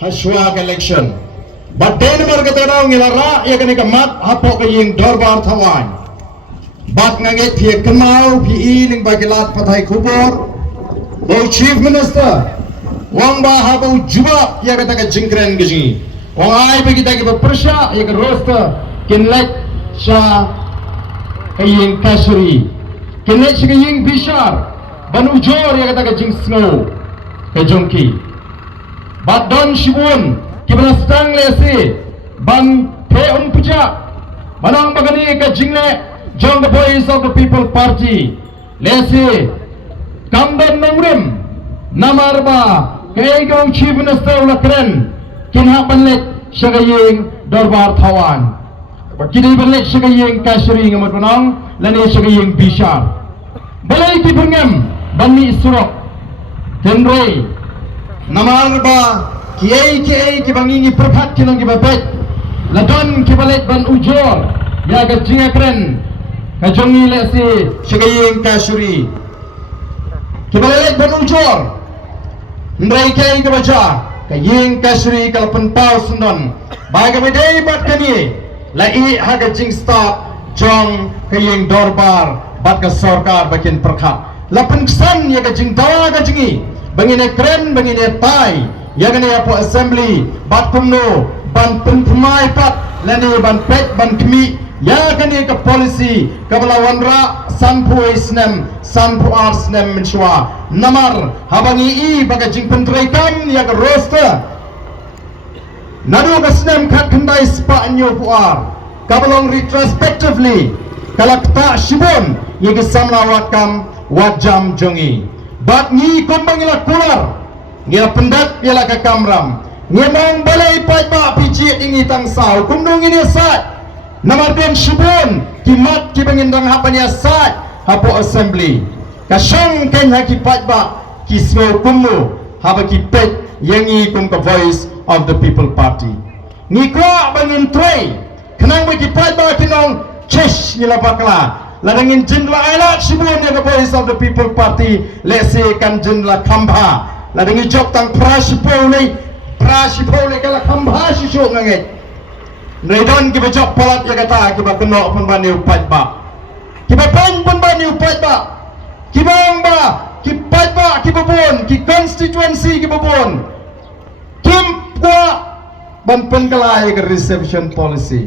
Hashwag election. But Denmark katadaw ngilara ya kani kamat hapo kaying dorbar thawan. Bat ngangit phi kemau phi iling bagilat pathai khubor. Bo chief minister wang ba habo juba ya kata ka jingkren gaji. Wang ai bagi ta ki persya ya ka roster kinlek sha kaying kasuri. Kinlek sha kaying bishar banu jor ya kata ka jing snow ka jongki. Bat don shibun kibana stang lesi ban pe puja manang bagani ka jingle jong the voice of the people party lesi kamben nongrim namarba kay gong chief minister ulakren kinha panlek shagaying dorbar thawan kini panlek shagaying kasuri ngamat manang lani shagaying bishar balai ki bungam banni surok tenrei namarba kiai ki bangingi perpat kinong ki babet ladon ki balet ban ujor ya ga jingakren ka jongi lesi shagayeng kasuri ki balet ban ujor ndrai kiai ki baca ka yeng kasuri kala pentau sundon baga bedai bat kani lai ha ga jing stop jong ka yeng dorbar bat ka sarkar bakin perkhat lapan kesan ya ga jing dawa ga jingi bangine kren bangine tai ya gani apo assembly bat kumno ban penpumai pat lani ban pet ban kmi ya gani ka policy ka balawanra sanpu isnem sanpu arsnem menshwa namar habangi I baga jing pentrai kam ya ka roster nadu ka snem khat khandai spa anyo puar ka balong retrospectively kalakta shibon ya ka samla wakam wajam jongi bat ni kombangila kular ngia pendat piala ka kamram ngia mang balai pai ba piji ingi tang sau kumdung ini sat namar ben shibun kimat ki bangindang hapania sat hapo assembly ka shong ken ha ki pai ba ki smo kumu haba ki pet yangi kum ka voice of the people party ngi kwa bangin trei kenang ba ki pai ba kinong chesh nila bakla ladangin jindla ailat shibun ya ka voice of the people party lese kan jindla khamba ladangi job tang prashipo le kala khambha shisho nganget nedon ki job palat ya kata ki ba keno pun bani upat ba ki ba pan pun bani upat ba ki bamba ki pat ba ki babon ki constituency ki babon kim kwa ban pen kala ya reception policy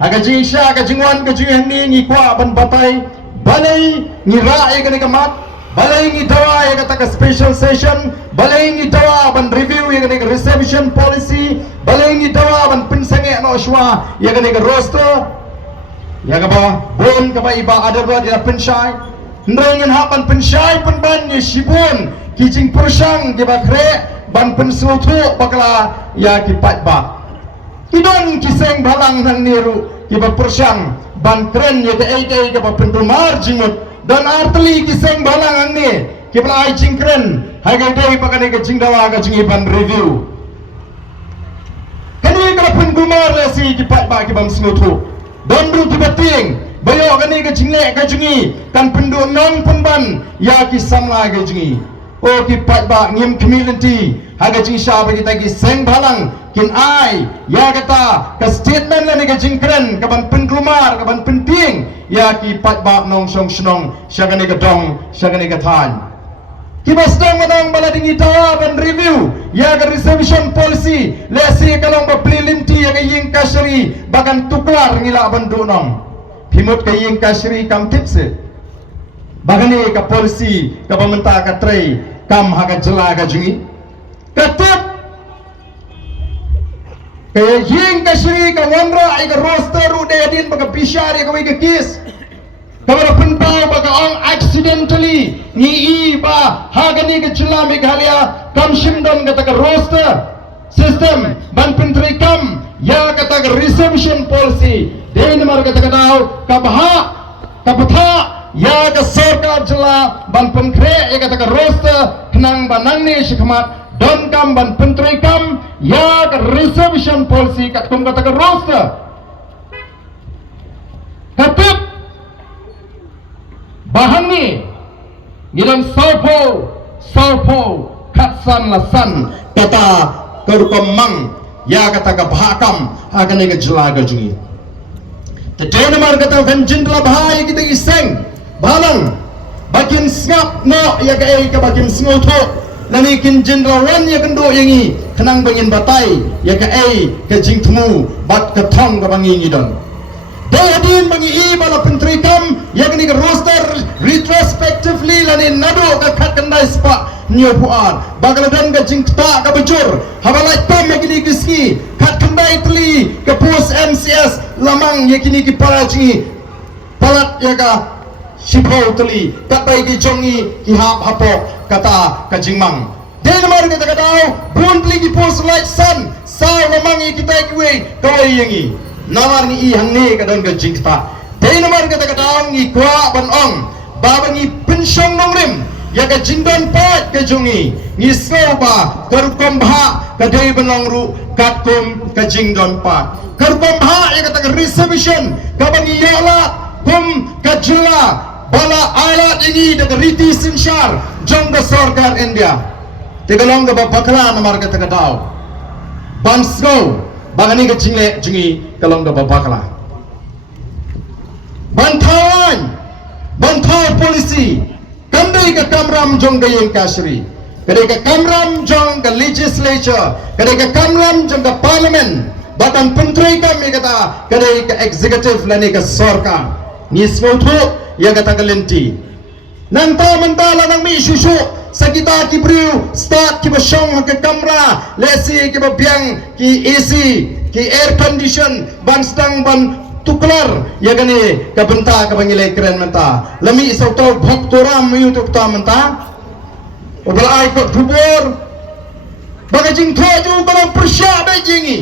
aga jingsha aga jingwan ga jing ni ni kwa ban batai balai ni ra ya ga kamat balai ngi dawa ya kata ka special session balai ngi dawa ban review ya kata reception policy balai ngi dawa ban pinsange no shwa ya kata roster ya ka ba bon ka ba iba ada ba dia penshai ndrengin hapan penshai penban ni shibun kijing persang ke ba kre ban pensutu bakla ya ki pat ba idon kiseng balang nang niru ki ba persang ban kren ya ka ai ka ba pentumar jimut dan arteli kiseng balang angni kibla ai jingkren haga dei pakane ke jingdawa ga jingipan review kani kala pun gumar lesi kipat ba kibam snutu dondu kibating bayo kani ke jingle ga jingi kan pendu non penban ya ki samla ga jingi o kipat ba ngim community haga jing sha bagi tagi seng balang kin ai ya kata ka statement la ni ga jingkren ka ban pengrumar ka ban penting ya ki pat ba nong song snong syagani ka dong syagani ka than ki basdang manang baladingi tawa ban review ya ka reception policy lesi kalong ba plilinti ya ka ying kasri bagan tuklar ngila ban dunong pimut ka ying kasri kam tipse bagani ka policy ka pamenta ka trei kam haga jela ka jungi katip kaya ying kasri ka wanra ay ka roster ude din baga bishari ka wai ka kis kamera pentau baga ong accidentally ni iba hagani ka jela Meghalaya kam shimdon kata ka roster system ban pentri kam ya kata ka reception policy Denmark kata ka daw kabha kapatha ya ka sarkar jela ban penkre ya kata ka roster kenang banang ni shikmat don kam ban pentri kam ya ka reservation policy kat kum kata ka roster katip bahan ni ngilam saupo katsan lasan kata mang ya kata ka bahakam akan ni jelaga jungi tadai namar kata kan jindla bahai kita iseng balang bakin ngap no ya ka bakin ngoto nani kin jendrawan ya kendo yangi kenang bangin batai ya ka jing temu bat ka thong ka bangi ngidon dadin bangi bala pentri kam ya kini ka roster retrospectively lani nado ka khat kandai spa nyo puan bagaladan ka jing ta ka bujur habalai tam ya kini giski khat kandai tli ka pos MCS lamang ya kini ki paraji palat ya ka Sipau teli katai ki jongi ki hapo kata kajingmang denmar kita kadau bun pli ki pos light sun sao namangi kita kiwe kawai yangi namar ni hang ne kadon kajing ta denmar kita kadau ngi kwa ban ong babangi pensyong nongrim ya kajing don pat kajongi ngi soba karkom bha kadai benong ru katkum kajing don pat karkom bha ya kata reservation kabangi yala kum kajla bala alat ini dengan riti sinsyar jong da sarkar India tegalong ga bakala namar ka tagadao bansgo bagani ka jingle jingi kalong ga bakala bantaw polisi kandai ka kamram jong ga yeng kasri kadai ka kamram jong ga legislature kadai ka kamram jong ga parliament batan pentri kami kata kadai ka executive lani ka sarkar ni swotho ya kata kalenti nanta mentala nang mi susu sakita ki briu start ki basong ke kamera lesi ki babiang ki AC ki air condition ban stang ban tuklar ya gani ka benta ka bangile keren menta lami isauto bhok toram yu tuk ta menta obal ai ko thubor bagajing thoju barang persya bejingi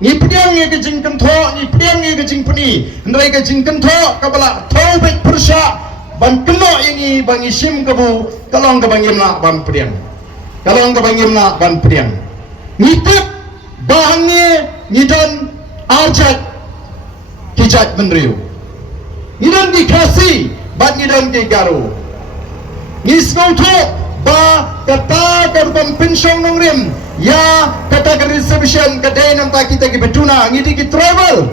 ni pediang ni kejing kentho ni pediang ni kejing peni ndai kejing kentho kabala thau bet persya ban keno ini bangi sim kabu kalong ka bangim na ban pediang kalong ka bangim na ban pediang ni tip bahangi ni don arjat kijat menriu ni don dikasi bat ni don digaru ni skauto ba kata karupan pensyong nongrim ya kata reservation kadai nampak kita ki betuna ngidi ki travel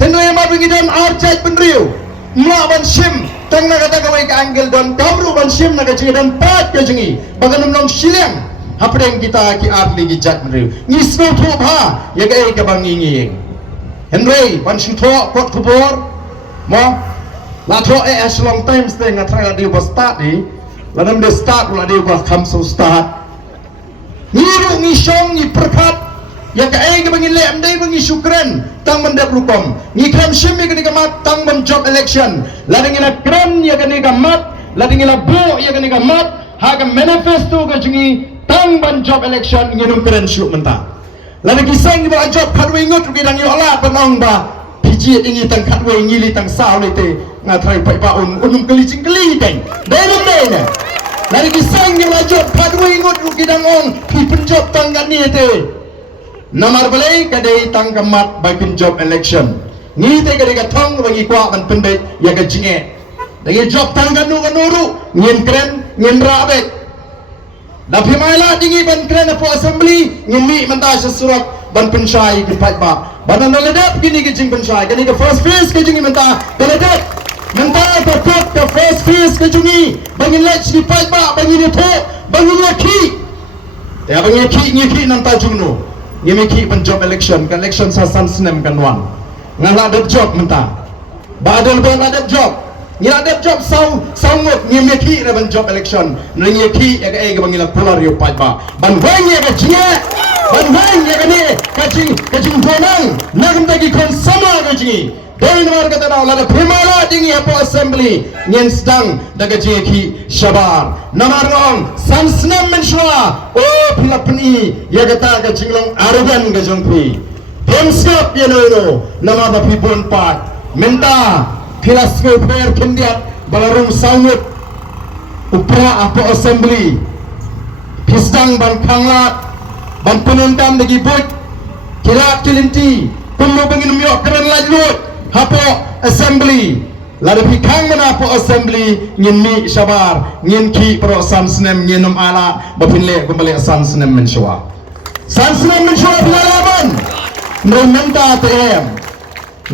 tenu yang mabu ngidan archat penriu melawan sim tang na kata kawai ka angle don kamru ban sim na kajing dan pat kajengi bagan nong silang hapdeng kita ki atli ki jat penriu ngisno tho bha ya kai ka bangi ngi henry ban sim tho kot kubor mo la tho as long time stay ngatrai di bos start di lanam de start la de ko kham so start ngiru ngisong ni perkat ya ka ai ke bangin le amdai bangi syukran tang mandap rukom ni kram shimi ke kamat tang ban job election la dingina kram ya ke kamat la dingina bo ya ke kamat ha ka manifesto ke jingi tang ban job election nginum kren syuk menta la de kisang ba job khatwe ngut ke dang yo ala panong ba piji ini tang khatwe ngili tang saw le te ngathai pai ba unum keli cingkeli teng denum dena lari kisang yang lajot padwe ingut kidang ong ki penjob tanggan ni te namar balai kadai tang kamat bakin job election ni te kadai ka thong bagi kwa ban pendek ya ka jinge dagi job tanggan nu kanuru ngin kren ngin rabe da phimala dingi ban kren po assembly ngimi menta surat ban pensyai ki pat ba banan ledap kini ki jing pensyai kini ka first phase ki jingi menta ledap mentara berkot ke first phase ke jungi bangin lech di pajba bangin itu bangin ki ya bangin ki nanta jungno ngemi ki pen job election kan election sasan senem kan wan ngala ada job menta badal ban ada job ni ada job saungut ngemi ki ban job election ngi ki ya ke bangin la pular yo pajba ban wanya ke jinga ban wanya ke ni kajing bonang nagam tagi kon sama ke jingi Dari luar kata dah, lada primala dingi apa assembly nyen sedang daga jeki syabar. Namar ngong sansnem menshwa. Oh pila peni ya kata ke jinglong arogan ke jongpi. Pemsiap ya no nama da pibon pat. Menta pila skoper kendiat balarum sangut. Upra apa assembly. Pisdang ban kanglat ban penundam lagi bot. Kilat kilinti. Pemlo bangin miok keren lajlut. Hapo assembly lada pikang mana hapo assembly ngin mi syabar ngin ki pro sam snem nginum ala bapinle kembali sam snem mensywa Sansunan mensyur pengalaman Mereka TM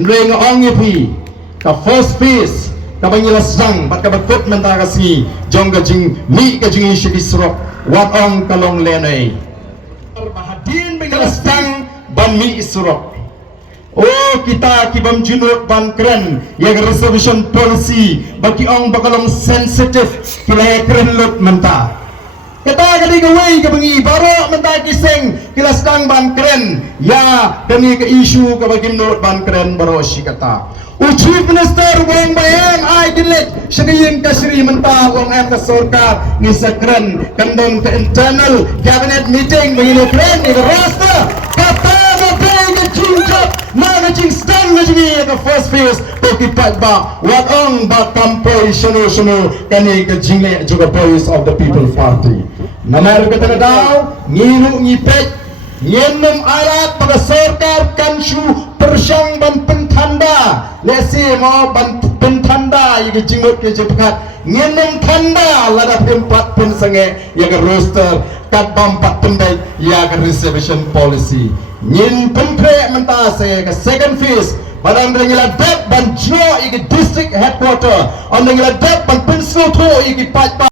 Mereka ngong ipi Ka first phase Ka bangilasang Bat ka bakut menta kasi Jong ka jing Mi ka jing ishi bisrok Wat ong kalong lenay Bahadin bangilasang Ban mi isrok Oh kita kibam junut ban keren Yang reservation policy Bagi ong bakalong sensitif Kila keren lot menta Kita kali gawai ke bengi baru mentah kiseng kilas tang ban keren ya demi ke isu ke bagi not ban keren baru si kata. Chief Minister wong bayang ai dilet sekian kasri mentah wong em ke sorkar ni sekeren kandung ke internal cabinet meeting begini keren ni roster kata mabai ke cinjap mana cing stand lagi ke first phase tokipat ba wat ong ba kampoi sunu kani ke jingle juga voice of the people party. Namar kata daw ngiru ngipet nyenum alat pada sorkar kansu persyang ban pentanda lesi mau ban pentanda yang jimut ke jepat nyenum tanda lada empat pun sange yang roster kat bampat pendai yang reservation policy nyen pempre mentase ke second phase Badang dengan dap ban jo igi district headquarter, on dengan dap ban pensul to igi